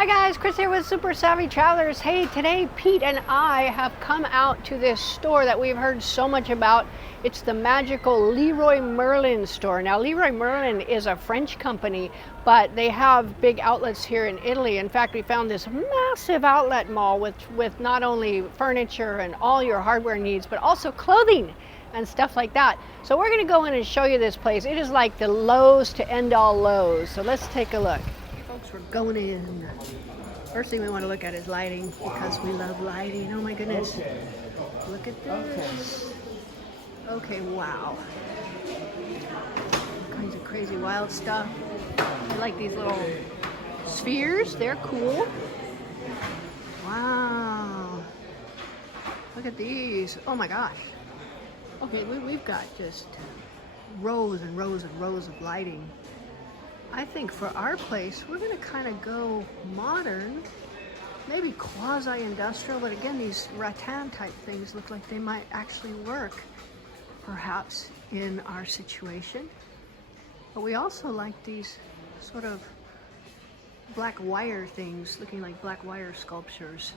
Hi guys, Chris here with Super Savvy Travelers. Hey, today Pete and I have come out to this store that we've heard so much about. It's the magical Leroy Merlin store. Now, Leroy Merlin is a French company, but they have big outlets here in Italy. In fact, we found this massive outlet mall with not only furniture and all your hardware needs, but also clothing and stuff like that. So we're gonna go in and show you this place. It is like the Lowe's to end all Lowe's. So let's take a look. Folks, we're going in. First thing we want to look at is lighting, because we love lighting. Oh my goodness. Look at this. Okay, wow. All kinds of crazy wild stuff. I like these little spheres. They're cool. Wow. Look at these. Oh my gosh. Okay, we've got just rows and rows and rows of lighting. I think for our place, we're going to kind of go modern, maybe quasi-industrial, but again, these rattan type things look like they might actually work, perhaps, in our situation. But we also like these sort of black wire things, looking like black wire sculptures.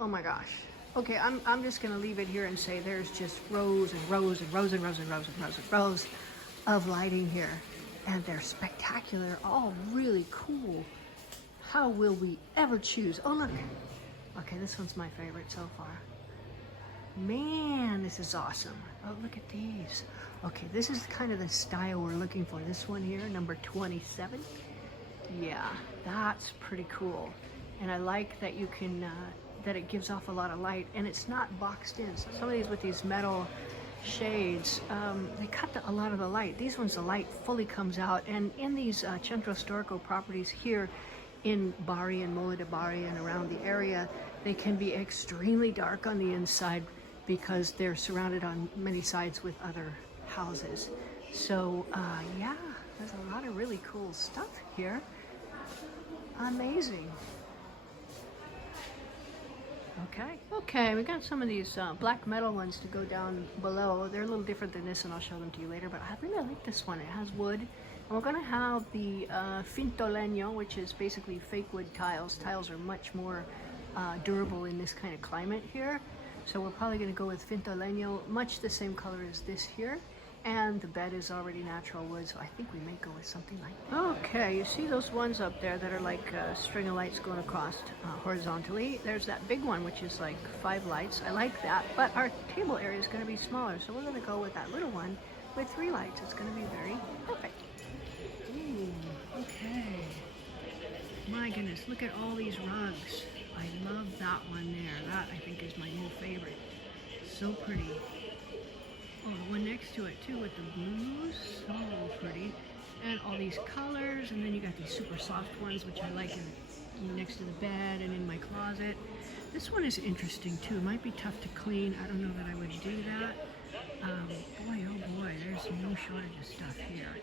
Oh my gosh. Okay, I'm just going to leave it here and say there's just rows and rows and rows and rows and rows and rows and rows of lighting here. And they're spectacular, all really cool. How will we ever choose? Oh, look. Okay, this one's my favorite so far. Man, this is awesome. Oh, look at these. Okay, this is kind of the style we're looking for. This one here, number 27. Yeah, that's pretty cool. And I like that you can, that it gives off a lot of light and it's not boxed in. So some of these with these metal shades, they cut a lot of the light. These ones, the light fully comes out, and in these centro storico properties here in Bari and Mola de Bari and around the area, they can be extremely dark on the inside because they're surrounded on many sides with other houses. So yeah, there's a lot of really cool stuff here. Amazing. Okay, we got some of these black metal ones to go down below. They're a little different than this, and I'll show them to you later, but I really like this one. It has wood, and we're gonna have the finto legno, which is basically fake wood tiles. Tiles are much more durable in this kind of climate here, so we're probably gonna go with finto legno, much the same color as this here. And the bed is already natural wood, so I think we may go with something like that. Okay, you see those ones up there that are like a string of lights going across horizontally? There's that big one, which is like 5 lights. I like that, but our table area is going to be smaller, so we're going to go with that little one with 3 lights. It's going to be very perfect. Ooh, okay. My goodness, look at all these rugs. I love that one there. That, I think, is my new favorite. So pretty. Oh, the one next to it too with the blues, so pretty. And all these colors, and then you got these super soft ones, which I like next to the bed and in my closet. This one is interesting too. It might be tough to clean. I don't know that I would do that. Boy, oh boy, there's no shortage of stuff here.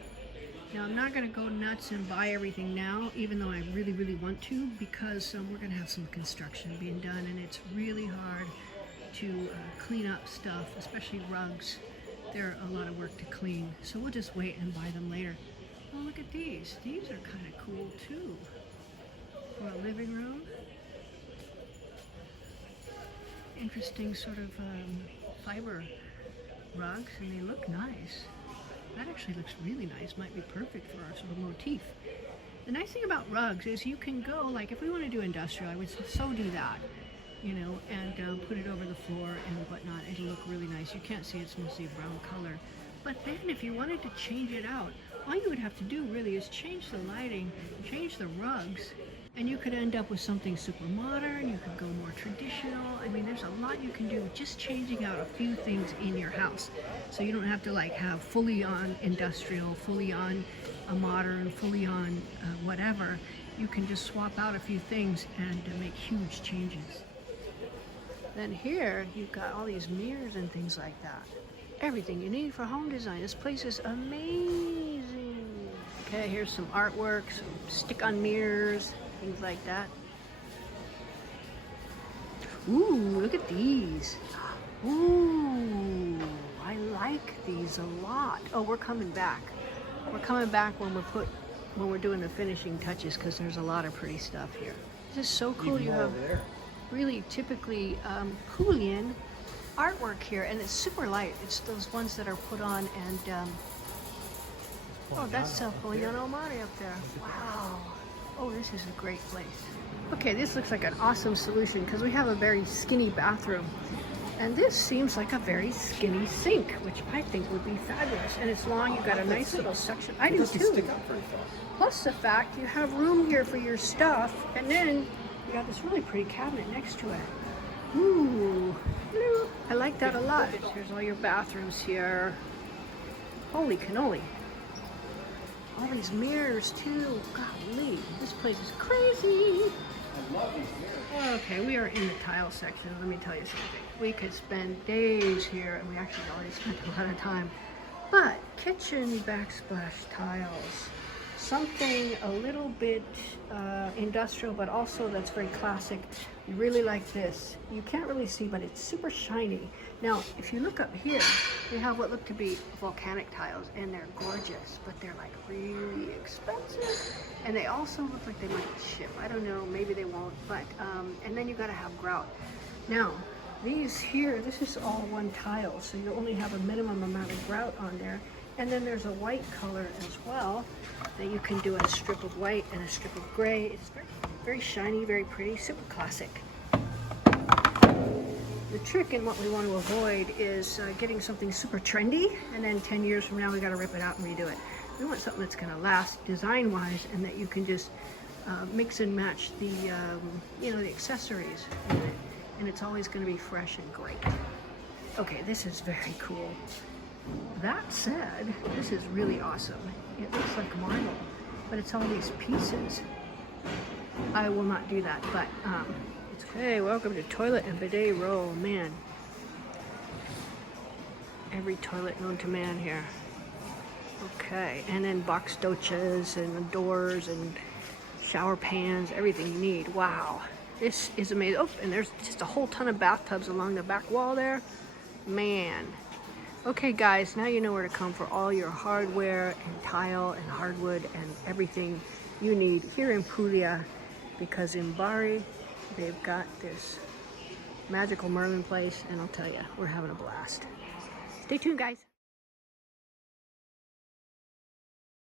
Now, I'm not going to go nuts and buy everything now, even though I really, really want to, because we're going to have some construction being done, and it's really hard to clean up stuff, especially rugs. They're a lot of work to clean, so we'll just wait and buy them later. Oh, look at these. These are kind of cool too for a living room. Interesting sort of fiber rugs, and they look nice. That actually looks really nice. Might be perfect for our sort of motif. The nice thing about rugs is you can go, like if we want to do industrial, I would so do that, you know, and put it over the floor and whatnot. It'll look really nice. You can't see it's mostly a brown color. But then if you wanted to change it out, all you would have to do really is change the lighting, change the rugs, and you could end up with something super modern. You could go more traditional. I mean, there's a lot you can do with just changing out a few things in your house. So you don't have to like have fully on industrial, fully on a modern, fully on whatever. You can just swap out a few things and make huge changes. Then here, you've got all these mirrors and things like that. Everything you need for home design. This place is amazing. Okay, here's some artwork, some stick-on mirrors, things like that. Ooh, look at these. Ooh, I like these a lot. Oh, we're coming back. We're coming back when we put when we're doing the finishing touches, because there's a lot of pretty stuff here. This is so cool. You have really typically Puglian artwork here, and it's super light. It's those ones that are put on, and oh, that's Pogliano Mare up there. Wow. Oh, this is a great place. Okay, this looks like an awesome solution because we have a very skinny bathroom. And this seems like a very skinny sink, which I think would be fabulous. And it's long, you've got a nice little section. I do too. Plus the fact you have room here for your stuff, and then you got this really pretty cabinet next to it. Ooh, I like that a lot. Here's all your bathrooms here. Holy cannoli. All these mirrors too. Golly, this place is crazy. I love these mirrors. Okay, we are in the tile section. Let me tell you something. We could spend days here, and we actually already spent a lot of time. But kitchen backsplash tiles, something a little bit industrial, but also that's very classic. You really like this. You can't really see, but it's super shiny. Now, if you look up here, we have what look to be volcanic tiles, and they're gorgeous, but they're like really expensive. And they also look like they might ship. I don't know, maybe they won't, but, and then you gotta have grout. Now, these here, this is all one tile, so you only have a minimum amount of grout on there. And then there's a white color as well that you can do in a strip of white and a strip of gray. It's very, very shiny, very pretty, super classic. The trick and what we want to avoid is getting something super trendy, and then 10 years from now we got to rip it out and redo it. We want something that's going to last design-wise, and that you can just mix and match the, you know, the accessories in it, and it's always going to be fresh and great. Okay, this is very cool. That said, this is really awesome. It looks like marble, but it's all these pieces. I will not do that, but it's okay. Welcome to Toilet and Bidet Row. Man, every toilet known to man here. Okay, and then box doches and doors and shower pans, everything you need. Wow, this is amazing. Oh, and there's just a whole ton of bathtubs along the back wall there. Man. Okay guys, now you know where to come for all your hardware and tile and hardwood and everything you need here in Puglia, because in Bari they've got this magical Merlin place, and I'll tell you, we're having a blast. Stay tuned guys.